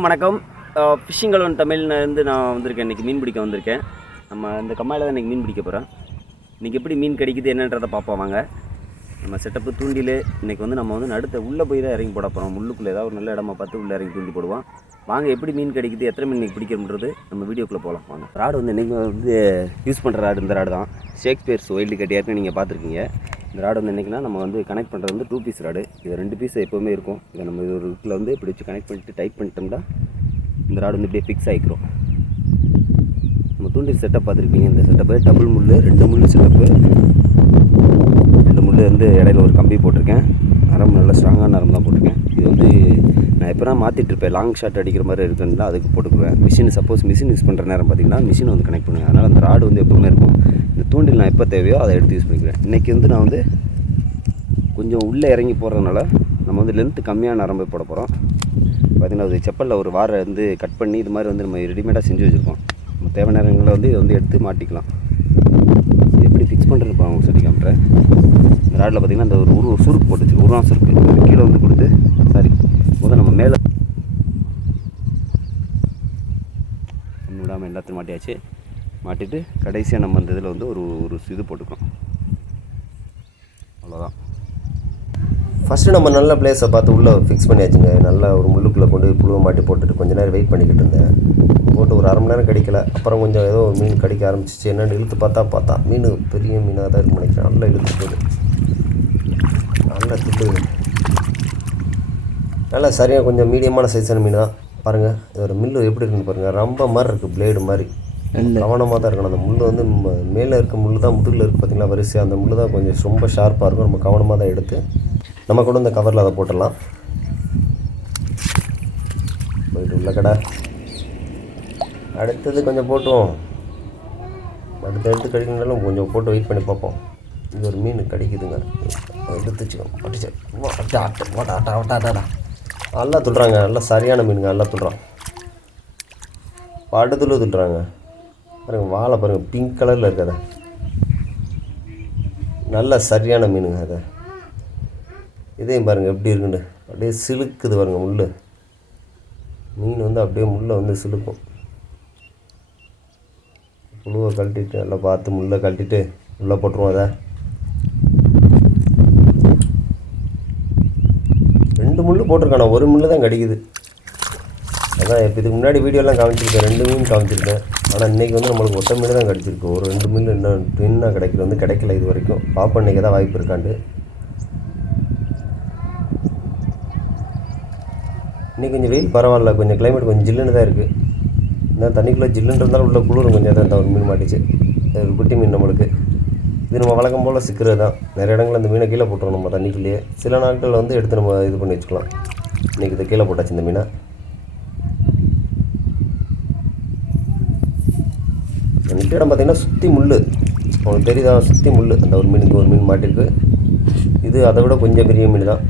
அனைவருக்கும் வணக்கம். Phishing alone தமிழ்லேருந்து நான் வந்திருக்கேன். இன்றைக்கி மீன் பிடிக்க வந்திருக்கேன். நம்ம இந்த கம்மாயில் தான் இன்றைக்கி மீன் பிடிக்க போகிறோம். இன்றைக்கி எப்படி மீன் கிடைக்குது என்னன்றதை பார்ப்போம் வாங்க. நம்ம செட்டப்பு தூண்டில் இன்றைக்கி நம்ம நடுத்த உள்ளே போய் தான் இறங்கி போட போகிறோம். முள்ளுக்குள்ளே ஏதாவது ஒரு நல்ல இடமா பார்த்து உள்ளே இறங்கி தூண்டி போடுவோம். வாங்க எப்படி மீன் கிடைக்குது, எத்தனை மீன் இன்றைக்கி பிடிக்கிறோன்றது நம்ம வீடியோக்குள்ளே போகலாம் வாங்க. ராடு இன்றைக்கி யூஸ் பண்ணுற ராடு இந்த ராடு தான். ஷேக்ஸ்பியர்ஸ் ஒயில்டு கட்டி ஏற்கனவே நீங்கள் பார்த்துருக்கீங்க. இந்த ராடு என்றைக்குன்னா நம்ம கனெக்ட் பண்ணுறது 2 பீஸ் ராடு. இது 2 பீஸ் எப்போவுமே இருக்கும். இதை நம்ம இது ஒரு வீட்டில் இப்படி வச்சு கனெக்ட் பண்ணிட்டு டைட் பண்ணிட்டோம்னா இந்த ராடு இப்படியே ஃபிக்ஸ் ஆகிக்கிறோம். நம்ம தூண்டில் செட்டப் பார்த்துருப்பீங்க. இந்த செட்டப்பு டபுள் முள், 2 முள் செட்டப்பு. 2 முள் இடையில ஒரு கம்பி போட்டிருக்கேன். நரம்பு நல்லா ஸ்ட்ராங்கான நரம்பு தான் போட்டிருக்கேன். இது நான் எப்போனா மாற்றிட்டுருப்பேன். லாங் ஷாட் அடிக்கிற மாதிரி இருக்குன்னா அதுக்கு போட்டுக்குவேன். சப்போஸ் மிஷின் யூஸ் பண்ணுற நேரம் பார்த்திங்கன்னா மிஷினை கனெக்ட் பண்ணுவேன். அதனால் அந்த ராடு எப்போவுமே இருக்கும். இந்த தூண்டில் நான் எப்போ தேவையோ அதை எடுத்து யூஸ் பண்ணிக்குவேன். இன்றைக்கி நான் கொஞ்சம் உள்ளே இறங்கி போடுறதுனால நம்ம லென்த்து கம்மியான நரம்பு போட போகிறோம். பார்த்திங்கன்னா அது செப்பலில் ஒரு வாரை கட் பண்ணி இது மாதிரி நம்ம ரெடிமேடாக செஞ்சு வச்சுருக்கோம். நம்ம தேவை நேரங்களில் இதை எடுத்து மாட்டிக்கலாம். எப்படி ஃபிக்ஸ் பண்ணுறது அவங்க சொல்லி காமிட்றேன். இந்த ராடில் பார்த்திங்கன்னா அந்த ஒரு சுருக்கு போட்டுச்சு, உருவம் சுருக்கு கீழே கொடுத்து நம்ம மேலே விடாமல் எல்லாத்தையும் மாட்டியாச்சு. மாட்டிட்டு கடைசியாக நம்ம அந்த இதில் ஒரு இது போட்டுக்கணும். அவ்வளோதான். ஃபஸ்ட்டு நம்ம நல்ல பிளேஸை பார்த்து உள்ளே ஃபிக்ஸ் பண்ணியாச்சுங்க. நல்லா ஒரு முள்ளுக்குள்ளே கொண்டு புழுவை மாட்டி போட்டுட்டு கொஞ்சம் நேரம் வெயிட் பண்ணிக்கிட்டு இருந்தேன். போட்டு ஒரு அரை மணி நேரம் கிடைக்கல. அப்புறம் கொஞ்சம் ஏதோ மீன் கடிக்க ஆரம்பிச்சிச்சு. என்னென்னு இழுத்து பார்த்தா மீன் பெரிய மீனாக தான் இருக்குன்னு நினைக்கிறேன். நல்லா இழுத்து போகுது, நல்லா துட்டு, நல்லா சரியாக கொஞ்சம் மீடியமான சைஸான மீன் தான். பாருங்கள் இதோட மில்லு எப்படி இருக்குன்னு பாருங்கள். ரொம்ப மாதிரி இருக்குது, பிளேடு மாதிரி. கவனமாக தான் இருக்கணும். அந்த முள் மேலே இருக்க முள் தான் முதுகில் இருக்குது பார்த்திங்களா வரிசையாக. அந்த முள் தான் கொஞ்சம் ரொம்ப ஷார்ப்பாக இருக்கும். நம்ம கவனமாக தான் எடுத்து நம்ம கூட இந்த கவரில் அதை போட்டுடலாம். போயிட்டு உள்ள கடை அடுத்தது கொஞ்சம் போட்டுவோம். அடுத்து எடுத்து கடிக்கணுன்னாலும் கொஞ்சம் போட்டு வெயிட் பண்ணி பார்ப்போம். இது ஒரு மீன் கடிக்குதுங்க. எடுத்துச்சுக்கோம். அட்டாடா நல்லா துள்ளுறாங்க. நல்லா சரியான மீனுங்க. நல்லா துள்ளுறான். படுதுல துள்ளுறாங்க. பாருங்கள் வாழை பாருங்கள், பிங்க் கலரில் இருக்காத. நல்ல சரியான மீனுங்க. அதை இதையும் பாருங்கள் எப்படி இருக்குன்னு. அப்படியே சிலுக்குது பாருங்கள் முள். மீன் அப்படியே முள்ளை சிலுக்கும். புழுவை கழட்டிட்டு நல்லா பார்த்து முள்ளை கழட்டிட்டு உள்ளே போட்டுருவோம். அதை 2 முள் போட்டிருக்கானா, ஒரு முள் தான் கடிக்குது. அதான் இப்போ இதுக்கு முன்னாடி வீடியோலாம் காமிச்சிருக்கேன். 2 மீன் காமிச்சிருக்கேன். ஆனால் இன்றைக்கி நம்மளுக்கு ஒற்றை மீன் தான் கிடச்சிருக்கு. ஒரு 2 மீன் இன்னும் ட்வின்னாக கிடைக்கல இது வரைக்கும். பார்ப்போம் இன்றைக்கி தான் வாய்ப்பு இருக்காண்டு. இன்றைக்கி கொஞ்சம் வெயில் பரவாயில்ல, கொஞ்சம் கிளைமேட் கொஞ்சம் ஜில்லுன்னு தான் இருக்குது. இந்த தண்ணிக்குள்ளே ஜில்லுன்னு இருந்தாலும் உள்ள குளிரும் கொஞ்சம் தான். ஒரு மீன் மாட்டிச்சு, ஒரு குட்டி மீன் நம்மளுக்கு. இது நம்ம வழக்கம் போல் சிக்கிறது தான். நிறைய இடங்களில் அந்த மீனை கீழே போட்டுருவோம் நம்ம தண்ணிக்குள்ளேயே. சில நாட்களில் எடுத்து நம்ம இது பண்ணி வச்சுக்கலாம். இன்றைக்கி இதை கீழே போட்டாச்சு இந்த மீனை. நிற்கிற இடம் பார்த்திங்கன்னா சுற்றி முள், உங்களுக்கு தெரியுதா, சுற்றி முள். அந்த ஒரு மீனுக்கு ஒரு மீன் மாட்டிருக்கு. இது அதை விட கொஞ்சம் பெரிய மீன் தான்.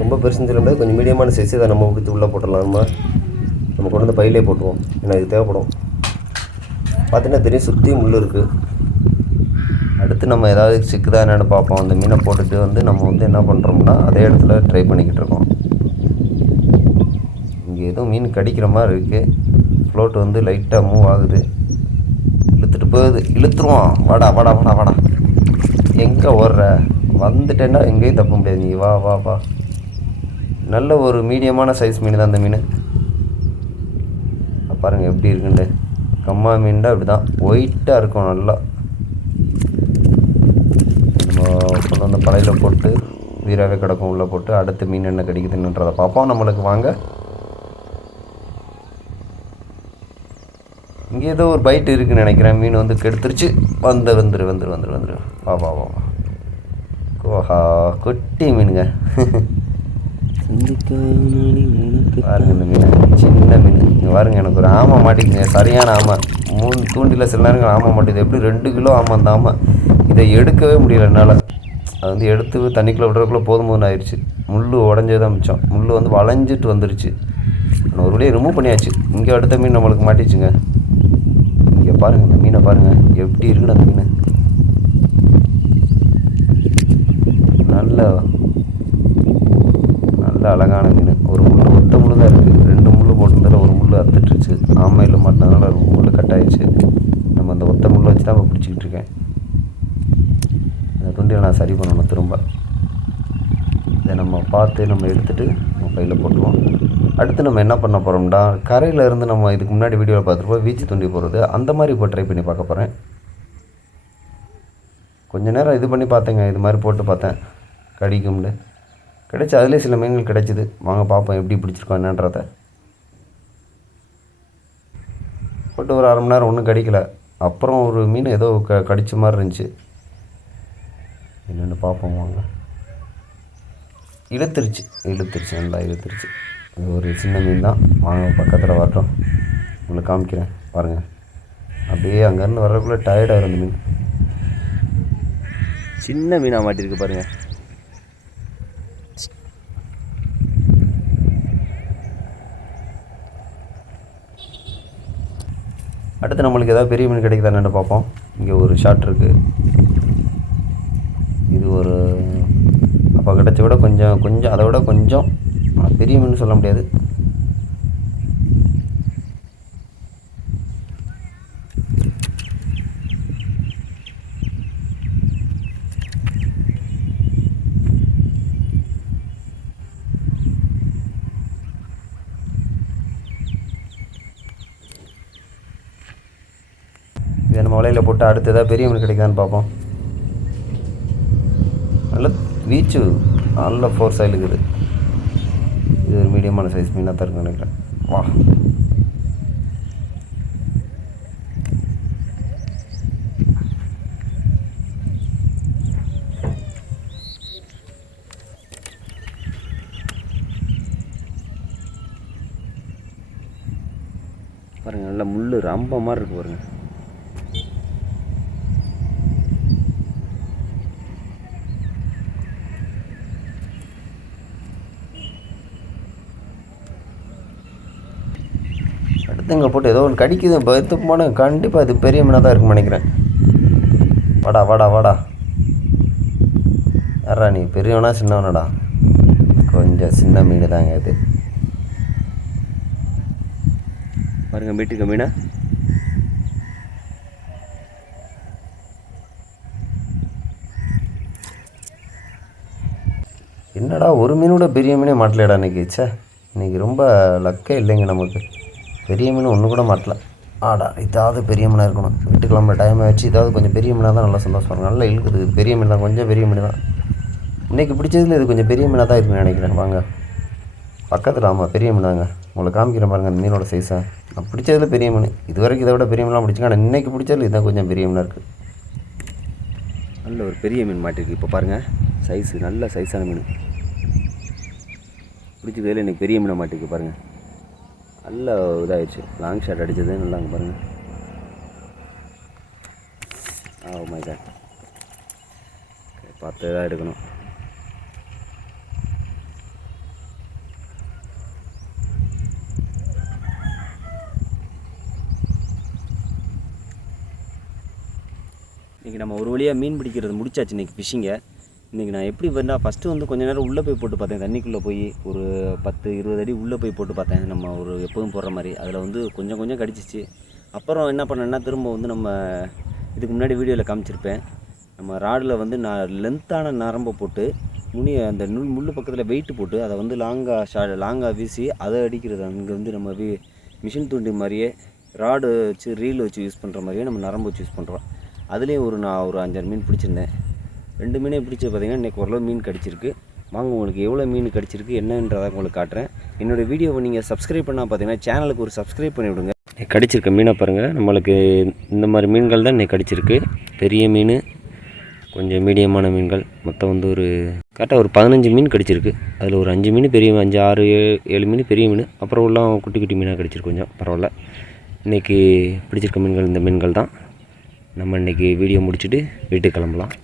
ரொம்ப பெருசுன்னு சொல்ல முடியாது, கொஞ்சம் மீடியமான சைஸ். அதை நம்ம பிடிச்சி உள்ளே போட்டுடலாம். நம்ம கொண்டு வந்து பையிலே போட்டுருவோம். ஏன்னா இது தேவைப்படும். பார்த்திங்கன்னா தெரியும் சுற்றி முள் இருக்குது. அடுத்து நம்ம ஏதாவது சிக்குதா என்னென்னு பார்ப்போம். அந்த மீனை போட்டுட்டு நம்ம என்ன பண்ணுறோம்னா அதே இடத்துல ட்ரை பண்ணிக்கிட்டு இருக்கோம். இங்கே எதுவும் மீன் கடிக்கிற மாதிரி இருக்குது. ஃப்ளோட்டு லைட்டாக மூவ் ஆகுது. இழுத்துட்டு போகுது. இழுத்துருவோம். வாடா வாடா வாடா வாடா. எங்கே ஓடுற? வந்துட்டேன்னா எங்கேயும் தப்ப முடியாது. நீ வா வா வா. நல்ல ஒரு மீடியமான சைஸ் மீன் தான் அந்த மீன். பாருங்கள் எப்படி இருக்குண்டு. கம்மா மீன் தான் இப்படி தான் ஒயிட்டாக இருக்கும். நல்லா நம்ம கொண்டு வந்து பழையில் போட்டு வீராகவே கிடக்கும். உள்ளே போட்டு அடுத்த மீன் என்ன கிடைக்குதுன்றதை பார்ப்போம். நம்மளுக்கு வாங்க. இங்கே ஏதோ ஒரு பைட்டு இருக்குதுன்னு நினைக்கிறேன். மீன் கெடுத்துருச்சு. வந்துரு வா வா வா. ஓஹா குட்டி மீனுங்க. பாருங்க இந்த மீன், சின்ன மீன். இங்கே பாருங்க, எனக்கு ஒரு ஆமை மாட்டிக்குங்க. சரியான ஆமை. 3 தூண்டில் சில நேரங்கள் ஆமை மாட்டிது. எப்படி 2 கிலோ ஆமை. அந்த ஆமை இதை எடுக்கவே முடியல என்னால். அது எடுத்து தண்ணிக்குள்ளே விடுறதுக்குள்ளே போதும் ஆயிடுச்சு. முள் உடஞ்சே தான் மிச்சம். முள் வளைஞ்சிட்டு வந்துருச்சு. நான் ஒரு வழியை ரிமூவ் பண்ணியாச்சு. இங்கே அடுத்த மீன் நம்மளுக்கு மாட்டிச்சுங்க. இங்கே பாருங்கள் இந்த மீனை பாருங்கள் எப்படி இருக்குன்னு. அந்த மீன் நல்ல அழகான மீன். ஒரு முள் ஒத்த முள் தான் இருக்குது. 2 முள் போட்டு போட்டிருந்ததில் ஒரு முள் அறுத்துட்டுருச்சு. ஆமையில் மாட்டினதுனால ஒரு முள் கட் ஆயிடுச்சு. நம்ம அந்த ஒத்த முள்ளை வச்சு தான் இப்போ பிடிச்சிக்கிட்டு இருக்கேன். அந்த துண்டியை நான் சரி பண்ணணும் திரும்ப. இதை நம்ம பார்த்து நம்ம எடுத்துகிட்டு நம்ம கையில் போட்டுருவோம். அடுத்து நம்ம என்ன பண்ண போகிறோம்னா, கரையில் இருந்து நம்ம இதுக்கு முன்னாடி வீடியோவில் பார்த்துருப்போம் வீச்சு தூண்டி போடுறது, அந்த மாதிரி இப்போ ட்ரை பண்ணி பார்க்க போகிறேன். கொஞ்ச நேரம் இது பண்ணி பார்த்தேங்க, இது மாதிரி போட்டு பார்த்தேன், கடிக்கும்னு கிடைச்சி அதுலேயே சில மீன்கள் கிடைச்சிது. வாங்க பார்ப்போம் எப்படி பிடிச்சிருக்கோம் என்னன்றதை. போட்டு ஒரு அரை மணி நேரம் ஒன்றும் கிடைக்கல. அப்புறம் ஒரு மீன் ஏதோ கடிச்ச மாதிரி இருந்துச்சு. என்னென்னு பார்ப்போம் வாங்க. இழுத்துருச்சு நல்லா இழுத்துருச்சு. இது ஒரு சின்ன மீன் தான். வாங்க பக்கத்தில் வரட்டும், உங்களுக்கு காமிக்கிறேன் பாருங்கள். அப்படியே அங்கேருந்து வர்றதுக்குள்ளே டயர்டாக இருந்த மீன். சின்ன மீனாக மாட்டிருக்கு பாருங்கள். அடுத்து நம்மளுக்கு ஏதாவது பெரிய மீன் கிடைக்குதான்னு பார்ப்போம். இங்கே ஒரு ஷாட் இருக்குது. இது ஒரு அப்போ கிடச்ச விட கொஞ்சம் அதை விட கொஞ்சம் பெரிய மீன் சொல்ல முடியாது. இதை நம்ம வலையில் போட்டு அடுத்து ஏதாவது பெரிய மீன் கிடைக்குதான்னு பார்ப்போம். நல்ல வீச்சு, நல்ல ஃபோர்ஸாக இருக்குது. இது ஒரு மீடியமான சைஸ் மீனாக தான் இருக்குன்னு நினைக்கிறேன். வா, பாருங்கள், நல்லா முள் ரொம்ப மாதிரி இருக்குது பாருங்கள். அடுத்து இங்கே போட்டு ஏதோ ஒன்று கடிக்குது. இப்போ எடுத்து போனால் கண்டிப்பாக இது பெரிய மீனாக தான் இருக்குன்னு நினைக்கிறேன். வாடா வாடா வாடா. யாரா நீ, பெரியவனா சின்னவனடா? கொஞ்சம் சின்ன மீன் தாங்க இது. பாருங்கள் மீட்டுக்க மீனை. என்னடா ஒரு மீனோட பெரிய மீனே மாட்டலையடா இன்றைக்கி. சே, இன்றைக்கி ரொம்ப லக்கே இல்லைங்க நமக்கு. பெரிய மீன் ஒன்று கூட மாட்டல. ஆடா, இதாவது பெரிய மீனாக இருக்கணும். வீட்டுக்கு கிளம்புற டைம் ஆகிடுச்சு. இதாவது கொஞ்சம் பெரிய மீனாக தான் நல்லா சந்தோஷம். நல்லா இழுக்குது. பெரிய மீன் தான், கொஞ்சம் பெரிய மீன் தான். இன்றைக்கி பிடிச்சதில் இது கொஞ்சம் பெரிய மீனாக தான் இருக்குன்னு நினைக்கிறேன். வாங்க பக்கத்தில். ஆமாம், பெரிய மீனாங்க. உங்களை காமிக்கிறேன் பாருங்கள் அந்த மீனோட சைஸை. நான் பிடிச்சதில் பெரிய மீன். இது வரைக்கும் இதை விட பெரிய மீனாக பிடிச்சிங்க. ஆனால் இன்றைக்கி பிடிச்சதில் இதுதான் கொஞ்சம் பெரிய மீனாக இருக்குது. நல்ல ஒரு பெரிய மீன் மாட்டிருக்கு. இப்போ பாருங்கள் சைஸு, நல்ல சைஸான மீன் பிடிச்சதில் இன்றைக்கி பெரிய மீனை மாட்டிருக்கு பாருங்கள். நல்ல இதாகிடுச்சு. லாங் ஷாட் அடித்தது நல்லா அங்கே பாருங்கள். ஓ மை காட், பார்த்து தான் எடுக்கணும். இன்றைக்கி நம்ம ஒரு வழியாக மீன் பிடிக்கிறது முடிச்சாச்சு. இன்றைக்கி ஃபிஷ்ஷிங்கை இன்றைக்கி நான் எப்படி பண்ணால் ஃபஸ்ட்டு வந்து கொஞ்சம் நேரம் உள்ளே போய் போட்டு பார்த்தேன். தண்ணிக்குள்ளே போய் ஒரு 10-20 அடி உள்ளே போய் போட்டு பார்த்தேன். நம்ம ஒரு எப்போதும் போடுற மாதிரி. அதில் வந்து கொஞ்சம் கடிச்சிச்சு. அப்புறம் என்ன பண்ணேன்னா, திரும்ப வந்து நம்ம இதுக்கு முன்னாடி வீடியோவில் காமிச்சிருப்பேன். நம்ம ராடில் வந்து நான் லென்த்தான நரம்பை போட்டு அந்த முள் பக்கத்தில் வெயிட்டு போட்டு அதை வந்து லாங்காக வீசி அதை அடிக்கிறது. அங்கே வந்து நம்ம மிஷின் தூண்டி மாதிரியே ராடு வச்சு ரீல் வச்சு யூஸ் பண்ணுற மாதிரியே நம்ம நரம்பு வச்சு யூஸ் பண்ணுறோம். அதுலேயும் நான் ஒரு 5-6 மீன் பிடிச்சிருந்தேன். 2 மீனே பிடிச்சி பார்த்திங்கன்னா இன்றைக்கி ஓரளவு மீன் கிடச்சிருக்கு. வாங்க உங்களுக்கு எவ்வளோ மீன் கிடச்சிருக்கு என்னன்றதை உங்களுக்கு காட்டுறேன். என்னோடய வீடியோவை நீங்கள் சப்ஸ்கிரைப் பண்ணால் பார்த்தீங்கன்னா சேனலுக்கு ஒரு சப்ஸ்கிரைப் பண்ணிவிடுங்க. கடிச்சிருக்க மீனை பாருங்கள். நம்மளுக்கு இந்த மாதிரி மீன்கள் தான் இன்றைக்கி கிடச்சிருக்கு. பெரிய மீன், கொஞ்சம் மீடியமான மீன்கள், மொத்தம் வந்து ஒரு கரெக்டாக ஒரு 15 மீன் கிடச்சிருக்கு. அதில் ஒரு 5 மீன் பெரிய 5, 6, 7 மீன் பெரிய மீன், அப்புறம் உள்ள குட்டி மீனாக கிடச்சிருக்கு. கொஞ்சம் பரவாயில்ல. இன்றைக்கி பிடிச்சிருக்க மீன்கள் இந்த மீன்கள் தான். நம்ம இன்றைக்கி வீடியோ முடிச்சுட்டு வீட்டுக்கு கிளம்பலாம்.